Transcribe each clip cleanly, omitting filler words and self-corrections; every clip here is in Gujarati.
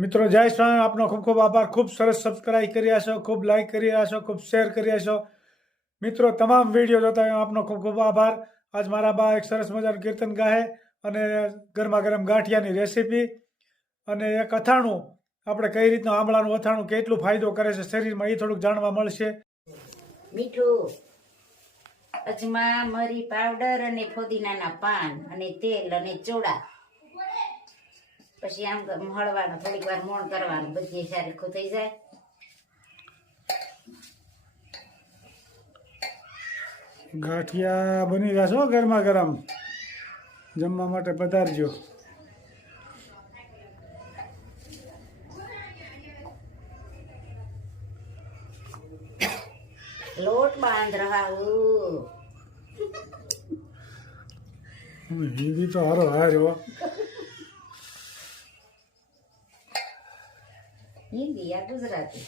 મિત્રો જય સ્વામી, આપનો ખૂબ ખૂબ આભાર. ખૂબ સરસ સબસ્ક્રાઇબ કરી રહ્યા છો, ખૂબ લાઈક કરી રહ્યા છો, ખૂબ શેર કરી રહ્યા છો. મિત્રો તમામ વિડીયો જોતા હોય આપનો ખૂબ ખૂબ આભાર. આજ મારા બા એક સરસ મજાનું કીર્તન ગાહે અને ગરમા ગરમ ગાંઠિયાની રેસીપી અને એક અથાણું, આપણે કઈ રીતના આમળાનું અથાણું કેટલું ફાયદો કરે છે શરીરમાં, એ થોડુંક જાણવા મળશે. મીઠું, અજમા, મરી પાવડર અને ફોદીનાના પાન અને તેલ અને ચોળા. પછી આમ હળવાનું, થોડીક વાર મોણ કરવાનું, બધી સારીખું થઈ જાય. ગાંઠિયા બની રહ્યા છો ગરમા ગરમ, જમવા માટે પધારજો. લોટ બાંધ રહા હું. હિન્દી તો હારો હાર્યો. હિન્દી યા ગુજરાતી?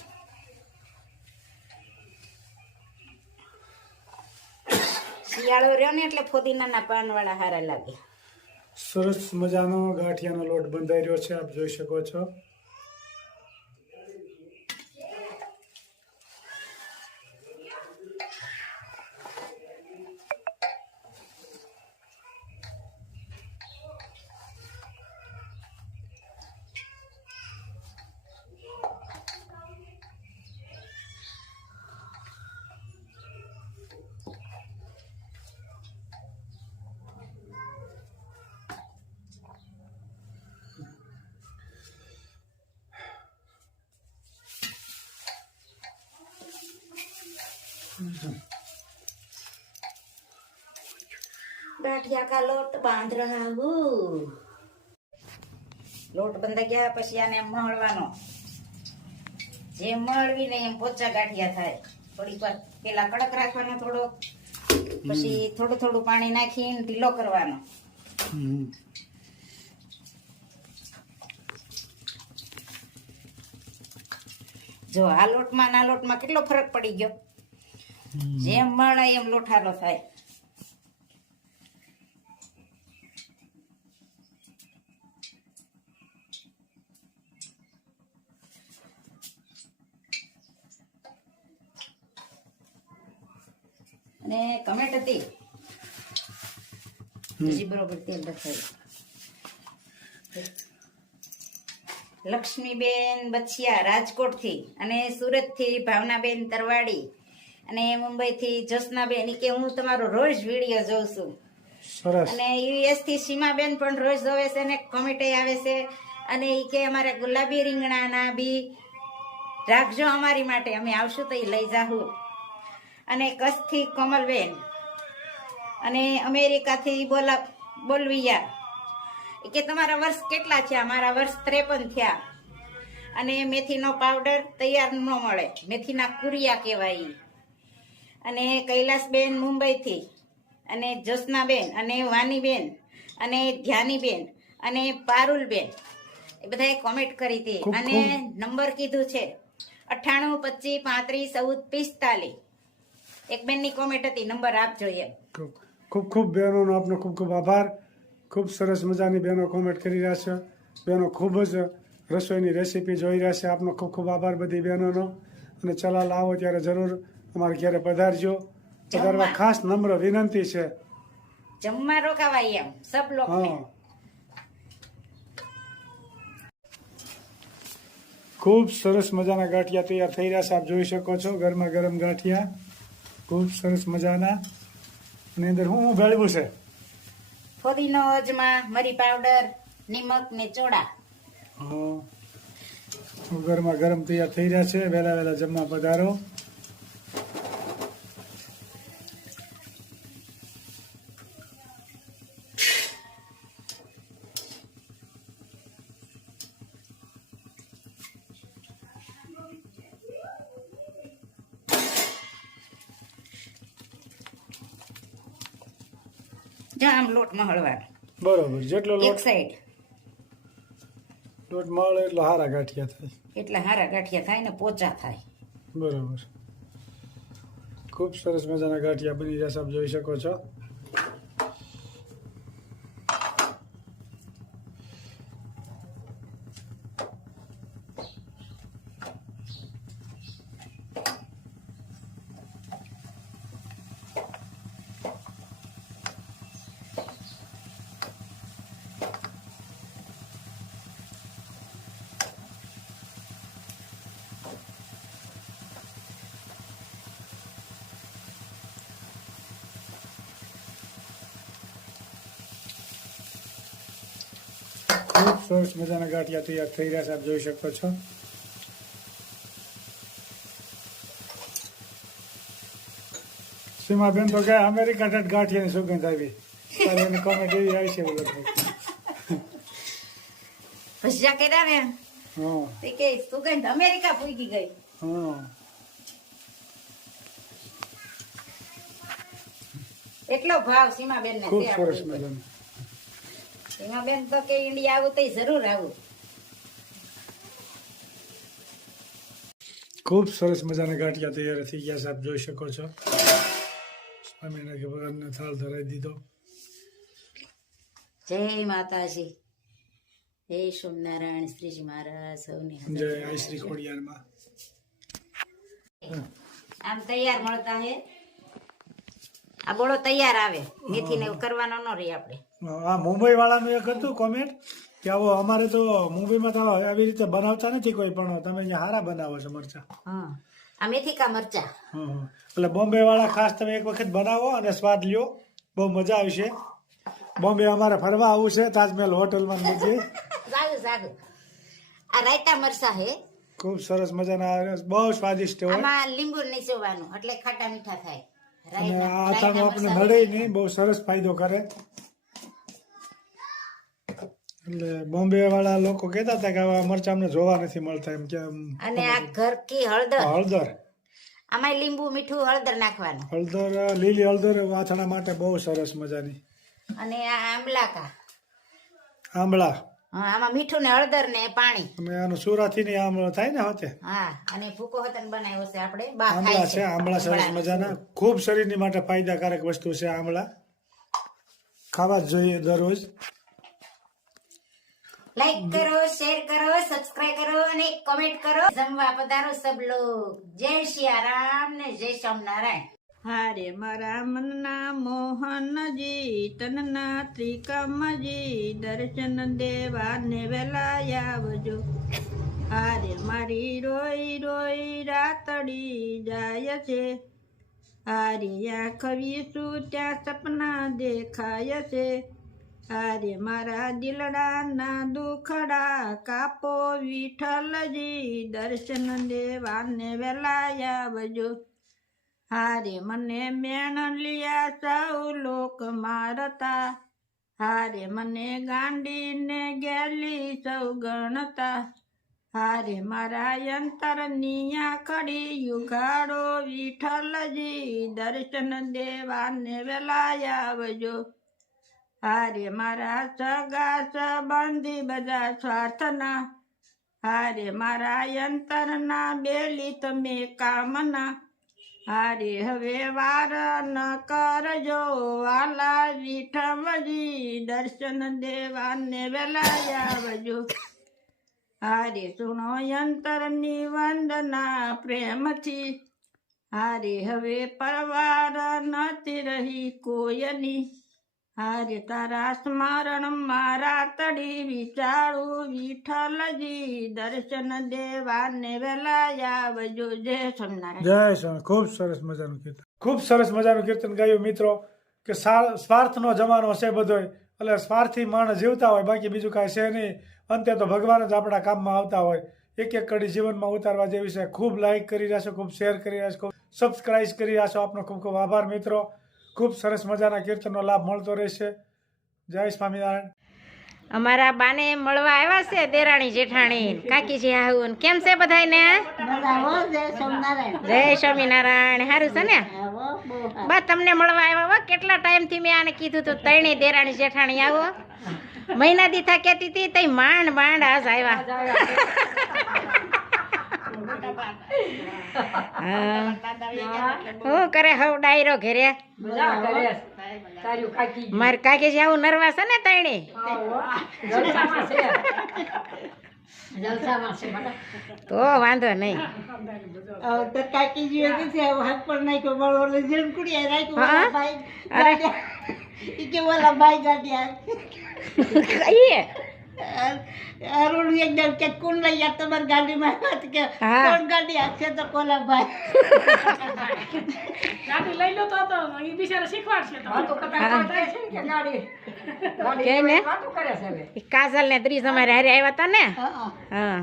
શિયાળો રહ્યો ને એટલે ફોદીનાના પાન વાળા હારા લાગે. સરસ મજાનો ગાંઠિયાનો લોટ બંધાઈ રહ્યો છે, આપ જોઈ શકો છો. ગાંઠિયા કા લોટ બાંધ રહા હું. લોટ બંધાઈ ગયા પછી આને મળવાનો. જેમ મળવીને એમ પોચા ગાંઠિયા થાય. થોડીક વાર પેલા કડક રાખવાનો થોડો, પછી થોડું થોડું પાણી નાખીને ઢીલો કરવાનો. જો આ લોટમાં ના લોટમાં કેટલો ફરક પડી ગયો. જેમ મળે એમ લોઠાલો થાય. અને કમેન્ટ હતી પછી બરોબર તેલ રખાયું. લક્ષ્મીબેન બછિયા રાજકોટ થી, અને સુરત થી ભાવનાબેન તરવાડી, અને મુંબઈ થી જ્યોત્સનાબેન. કે હું તમારો રોજ વિડીયો જોઉં છું. અને યુએસ થી સીમાબેન પણ રોજ જોવે છે ને કોમેન્ટ આવે છે. અને ઈ કે અમારે ગુલાબી રીંગણાના બી રાખજો અમારી માટે, અમે આવશું તો એ લઈ જાહું. અને કચ્છથી કોમલબેન, અને અમેરિકાથી બોલવિયા. કે તમારા વર્ષ કેટલા થયા? મારા વર્ષ 53 થયા. અને મેથીનો પાવડર તૈયાર ન મળે, મેથીના કુરિયા કહેવાય. અને કૈલાસબેન મુંબઈથી, અને જ્યોત્સનાબેન, અને વાનીબેન, અને ધ્યાનીબેન, અને પારુલબેન, એ બધાએ કોમેન્ટ કરી હતી. અને નંબર કીધું છે 98 25 35 1445. એક બેનની કોમેન્ટ હતી, નંબર આપજો એમ. ખૂબ ખૂબ બહેનોનો આપનો ખૂબ ખૂબ આભાર. ખૂબ સરસ મજાની બહેનો કોમેન્ટ કરી રહ્યા છે. બહેનો ખૂબ જ રસોઈની રેસીપી જોઈ રહ્યા છે. આપનો ખૂબ ખૂબ આભાર બધી બહેનોનો. અને ચલાલ આવો ત્યારે જરૂર અમારે ઘરે પધારજો. પધારવા ખાસ નમ્ર વિનંતી છે. જમવા રોકાવાય એમ સબ લોકને. ખૂબ સરસ મજાના ગાંઠિયા તૈયાર થઈ રહ્યા છે, આપ જોઈ શકો છો. ગરમા ગરમ ગાંઠિયા ખૂબ સરસ મજાના. અને અંદર શું ભેળવું છે? ફોદીનો, અજમા, મરી પાવડર, નિમક ને ચોળા. ગરમા ગરમ તૈયાર થઈ રહ્યા છે. વહેલા વહેલા જમવા પધારો. આમ લોટ મહળવાનો બરોબર, જેટલો એક સાઈડ લોટ મળે એટલો હારા ગાંઠિયા થાય. એટલે હારા ગાંઠિયા થાય ને પોચા થાય. બરોબર, ખૂબ સરસ મજાના ગાંઠિયા બની રહ્યા છે, આપ જોઈ શકો છો. ખૂબ સરસ મજાના ગાંઠિયા તૈયાર થઈ રહ્યા છે, આપ જોઈ શકો છો. સીમાબેન તો કે અમેરિકા ગાંઠિયાની સુગંધ આવી, એની કોમેન્ટ એવી આવી છે બોલો. ભજીયા કર્યા ને હા તે કે સુગંધ અમેરિકા પૂગી ગઈ. હા એટલો ભાવ સીમાબેન ને ખૂબ સરસ મજાનું. સીમાબેન તો કે ઇન્ડિયા આવું તો જરૂર આવું. ખૂબ સરસ મજાના ગાંઠિયા તૈયાર થઈ ગયા છે, આપ જોઈ શકો છો. સ્વામિનારાયણ ભગવાનને થાળ ધરાવી દીધો. જય માતાજી, જય સોમનારાયણ શ્રીજી મહારાજ સૌને જય આઈ શ્રી ખોડિયારમાં. આમ તૈયાર મળતા હે. આ બોળો તૈયાર આવે, મેથી ને એવું કરવાનો ન રહી આપણે. આ મુંબઈ વાળાનું એક હતું કોમેન્ટ કે આવો અમારે તો મુંબઈમાં તો આવી રીતે બનાવતા નથી કોઈ, પણ તમે અહીંયા હારા બનાવો છો મરચા. હા, આ મેથી કા મરચા. એટલે બોમ્બે વાળા ખાસ તમે એક વખત બનાવો અને સ્વાદ લ્યો, બહુ મજા આવશે. બોમ્બે અમારે ફરવા આવું છે, તાજમહેલ હોટલમાં મૂકીએ. સારું સારું. આ રાયતા મરચા હે, ખૂબ સરસ મજાના, બહુ સ્વાદિષ્ટ હોય. આમાં લીંબુ નીચોવાનું એટલે ખાટા મીઠા થાય. અને આ આથાનો આપણે નડે નહીં, બહુ સરસ ફાયદો કરે. એટલે બોમ્બે વાળા લોકો કહેતા હતા કે આવા મરચા અમને જોવા નથી મળતા એમ કે. અને આ ઘર કી હળદર, હળદર, આમાં લીંબુ મીઠું હળદર નાખવાનું. હળદર, લીલી હળદર વાથણા માટે બહુ સરસ મજાની. અને આ આંબલા કા, આંબળા, હા, આમાં મીઠું ને હળદર ને પાણી. અને આનું સુરાથી ની આંબળો થાય ને હોતે. હા, અને ભૂકો હતન બનાવ્યો છે આપણે, બા આંબળા ખાય છે, છે. આંબળા સરસ મજાના, ખૂબ શરીરની માટે ફાયદાકારક વસ્તુ છે આંબળા, ખાવા જ જોઈએ દરરોજ. લાઈક કરો, શેર કરો, સબસ્ક્રાઇબ કરો અને કમેન્ટ કરો. જમવા પધારો સબ લોગ. જય સિયારામ ને જય સોમનારાયણ. હારે મારા મનના મોહનજી, તનના ત્રિકમજી, દર્શન દેવાને વેલા આવજો. હારે મારી રોઈ રોઈ રાતડી જાય છે, હારે આંખ વીસું ત્યાં સપના દેખાય છે. હારે મારા દિલડાના દુખડા કાપો વિઠ્ઠલજી, દર્શન દેવાને વેલા આવજો. હારે મને મેણ લિયા સૌ લોક મારતા, હારે મને ગાંડીને ગેલી સૌ ગણતા. હારે મારા અંતરની આંખડી યુગાડો વિઠ્ઠલજી, દર્શન દેવાને વેલા આવજો. હારે મારા સગા સંબંધી બધા સ્વાર્થના, હારે મારા અંતરના બેલી તમે કામના. હારે હવે વાર ન કરજો વાલા વિઠ્ઠલજી, દર્શન દેવાને વેલા આવજો. હારે સુણો અંતરની વંદના પ્રેમથી, હારે હવે પરવાર નથી રહી કોયની. હારે તારા સ્મરણ મારા તડી વિચારું વિઠ્ઠલજી, દર્શન દેવાને વેલા આવજો. જય સોમનારાયણ. જય સ્વામી. ખૂબ સરસ મજાનું કીર્તન, ખૂબ સરસ મજાનું કીર્તન ગાયું મિત્રો. કે સ્વાર્થનો જમાનો છે બધોય, એટલે સ્વાર્થી માણસ જીવતા હોય, બાકી બીજું કાંઈ છે નહીં. અંતે તો ભગવાન જ આપણા કામમાં આવતા હોય. એક એક કડી જીવનમાં ઉતારવા જેવી છે. ખૂબ લાઈક કરી રહ્યા છો, ખૂબ શેર કરી રહ્યા છો, ખૂબ સબસ્ક્રાઇબ કરી રહ્યા છો. આપનો ખૂબ ખૂબ આભાર મિત્રો. ખૂબ સરસ મજાના કીર્તનનો લાભ મળતો રહેશે. જય સ્વામિનારાયણ. અમારા બાને મળવા આવ્યા છે દેરાણી જેઠાણી કાકીજી આવું. કેમ છે બધાયને? જય સ્વામિનારાયણ. સારું છે ને બા? તમને મળવા આવ્યા હો. કેટલા ટાઈમ થી મેં આને કીધું તું ત્રણેય દેરાણી જેઠાણી આવો. મહિના દીથા કેતી હતી તઈ માંડ માંડ આજ આવ્યા. હું કરે હવ ડાયરો ઘેરે? મારે કાકી આવું નરવા છે ને તણે? તો વાંધો નહીં. અરુણ એકદમ કે કોણ લઈ યાર તમારી ગાડીમાં આવ્યા તો કે હા. કોણ ગાડી આપશે તો કોલાભાઈ ગાડી લઈ લો તો એ બિચારા શીખવાડશે કે ને કાજલ ને ત્રીસ અમારે હારે આવ્યા હતા ને હા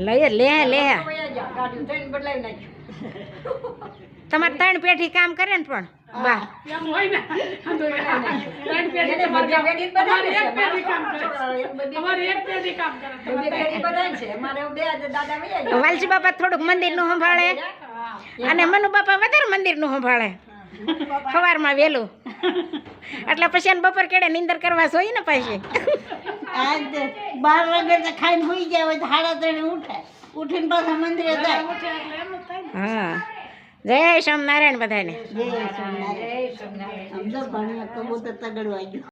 લઈએ લે તમારે 3 પેઢી કામ કરે ને પણ બા એમ હોય ને ત્રણ પેઢી તમારી એક પેઢી કામ કરે તમારી એક પેઢી કામ કરે વાલજી બાપા થોડુંક મંદિર નું સંભાળે અને મનુ બાપા વધારે મંદિર નું સંભાળે સવારમાં વહેલું એટલે પછી એને બપોર કેડે નીંદર કરવા જોઈએ ને પાછી 12 વાગે તો ખાઈને સુઈ ગયા હોય તો 3:30 ઉઠે ઉઠીને પાછા મંદિરે જાય હા જય સ્વામિનારાયણ બધાને જય સોમનાથ સમજો ભણ્યા કબૂતર તગડવા ગયું